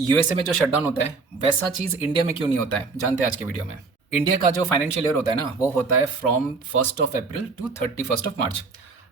USA में जो shutdown होता है वैसा चीज़ इंडिया में क्यों नहीं होता है, जानते हैं आज के वीडियो में। इंडिया का जो फाइनेंशियल ईयर होता है ना, वो होता है from 1 April to 31 March.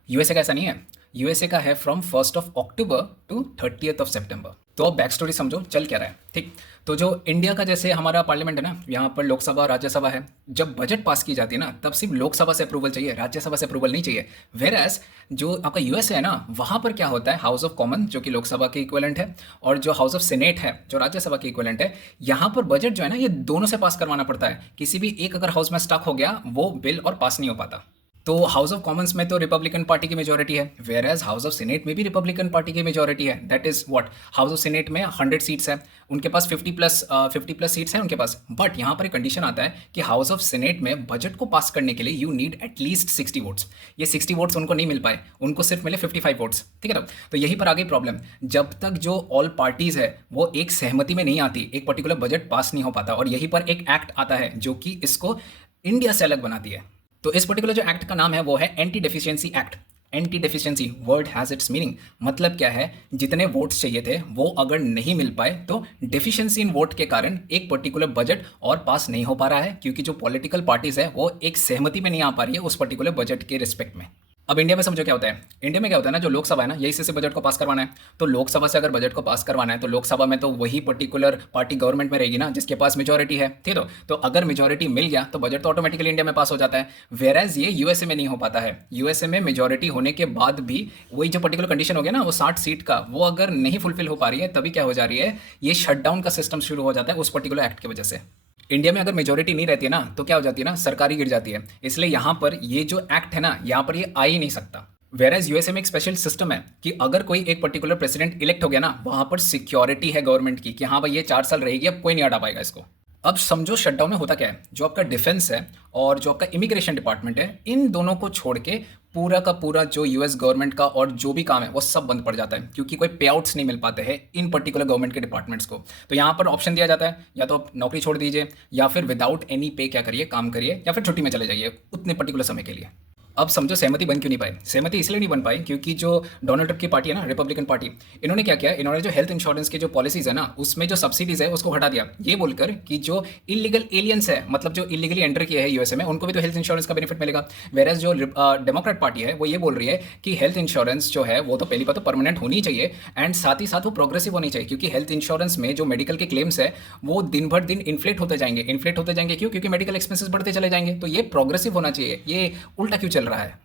USA का ऐसा नहीं है। यूएसए का है फ्रॉम 1 अक्टूबर टू 30 सितंबर। तो अब बैक स्टोरी समझो चल क्या रहा है, ठीक। तो जो इंडिया का जैसे हमारा पार्लियामेंट है ना, यहाँ पर लोकसभा राज्यसभा है। जब बजट पास की जाती है ना, तब सिर्फ लोकसभा से अप्रूवल चाहिए, राज्यसभा से अप्रूवल नहीं चाहिए। वेर एज जो आपका यूएस है ना, वहाँ पर क्या होता है, हाउस ऑफ कॉमन जो कि लोकसभा के इक्वलेंट है, और जो हाउस ऑफ सेनेट है जो राज्यसभा के इक्वलेंट है, यहाँ पर बजट जो है ना, ये दोनों से पास करवाना पड़ता है। किसी भी एक अगर हाउस में स्टक हो गया, वो बिल और पास नहीं हो पाता। तो हाउस ऑफ कॉमन्स में तो रिपब्लिकन पार्टी की मेजोरिटी है, whereas House of Senate में भी रिपब्लिकन पार्टी की मेजोरिटी है। That is what, House of Senate में 100 सीट्स है, उनके पास 50 प्लस सीट्स हैं उनके पास। बट यहाँ पर एक कंडीशन आता है कि हाउस ऑफ सीनेट में बजट को पास करने के लिए यू नीड एटलीस्ट 60 वोट्स। ये 60 वोट्स उनको नहीं मिल पाए, उनको सिर्फ मिले 55 वोट्स, ठीक है ना। तो यही पर आ गई प्रॉब्लम। जब तक जो ऑल पार्टीज है वो एक सहमति में नहीं आती, एक पर्टिकुलर बजट पास नहीं हो पाता। और यहीं पर एक एक्ट आता है जो कि इसको इंडिया से अलग बनाती है। तो इस पर्टिकुलर जो एक्ट का नाम है वो है anti deficiency act. Anti deficiency word has its meaning. मतलब क्या है, जितने वोट्स चाहिए थे वो अगर नहीं मिल पाए तो डेफिशिएंसी इन वोट के कारण एक पर्टिकुलर बजट और पास नहीं हो पा रहा है, क्योंकि जो पॉलिटिकल पार्टीज है वो एक सहमति में नहीं आ पा रही है उस पर्टिकुलर बजट के रिस्पेक्ट में। अब इंडिया में समझो क्या होता है। इंडिया में क्या होता है ना, जो लोकसभा है ना, यही से बजट को पास करवाना है। तो लोकसभा से अगर बजट को पास करवाना है तो लोकसभा में तो वही पर्टिकुलर पार्टी गवर्नमेंट में रहेगी ना जिसके पास मेजोरिटी है, ठीक है। तो अगर मेजोरिटी मिल गया तो बजट तो ऑटोमेटिकली इंडिया में पास हो जाता है। वेराज ये यूएसए में नहीं हो पाता है। यूएसए में मेजोरिटी होने के बाद भी वही जो पर्टिकुलर कंडीशन हो गया ना, वो 60 सीट का, वो अगर नहीं फुलफिल हो पा रही है, तभी क्या हो जा रही है, ये शटडाउन का सिस्टम शुरू हो जाता है उस पर्टिकुलर एक्ट की वजह से। इंडिया में अगर मेजोरिटी नहीं रहती है ना, तो क्या हो जाती है ना, सरकार ही गिर जाती है। इसलिए यहाँ पर ये जो एक्ट है ना, यहाँ पर ये आ ही नहीं सकता। वेरएज यूएसए में एक स्पेशल सिस्टम है कि अगर कोई एक पर्टिकुलर प्रेसिडेंट इलेक्ट हो गया ना, वहां पर सिक्योरिटी है गवर्नमेंट की कि हाँ भाई ये 4 साल रहेगी, अब कोई नहीं हटा पाएगा इसको। अब समझो शटडाउन में होता क्या है, जो आपका डिफेंस है और जो आपका इमिग्रेशन डिपार्टमेंट है, इन दोनों को छोड़ के पूरा का पूरा जो यूएस गवर्नमेंट का और जो भी काम है वो सब बंद पड़ जाता है, क्योंकि कोई पे आउट्स नहीं मिल पाते हैं इन पर्टिकुलर गवर्नमेंट के डिपार्टमेंट्स को। तो यहाँ पर ऑप्शन दिया जाता है, या तो आप नौकरी छोड़ दीजिए, या फिर विदाउट एनी पे क्या करिए, काम करिए, या फिर छुट्टी में चले जाइए उतने पर्टिकुलर समय के लिए। अब समझो सहमति बन क्यों नहीं पाई। सहमति इसलिए नहीं बन पाई क्योंकि जो डोनाल्ड ट्रंप की पार्टी है ना, रिपब्लिकन पार्टी, इन्होंने क्या किया, इन्होंने जो हेल्थ इंश्योरेंस की जो पॉलिसीज है ना, उसमें जो सब्सिडीज है उसको हटा दिया, ये बोलकर कि जो इलीगल एलियंस है, मतलब जो इलीगली एंटर किया है यूएसए में, उनको भी तो हेल्थ इंश्योरेंस का बेनिफिट मिलेगा। वेरएज जो डेमोक्रेट पार्टी है वो ये बोल रही है कि हेल्थ इंश्योरेंस जो है वो तो पहली बात तो परमानेंट होनी चाहिए, एंड साथ ही साथ वो प्रोग्रेसिव होनी चाहिए, क्योंकि हेल्थ इंश्योरेंस में जो मेडिकल के क्लेम्स है वो दिन भर दिन इन्फ्लेट होते जाएंगे। इन्फ्लेट होते जाएंगे क्यों, क्योंकि मेडिकल एक्सपेंसेस बढ़ते चले जाएंगे। तो ये प्रोग्रेसिव होना चाहिए, ये उल्टा क्यों चल रहा है।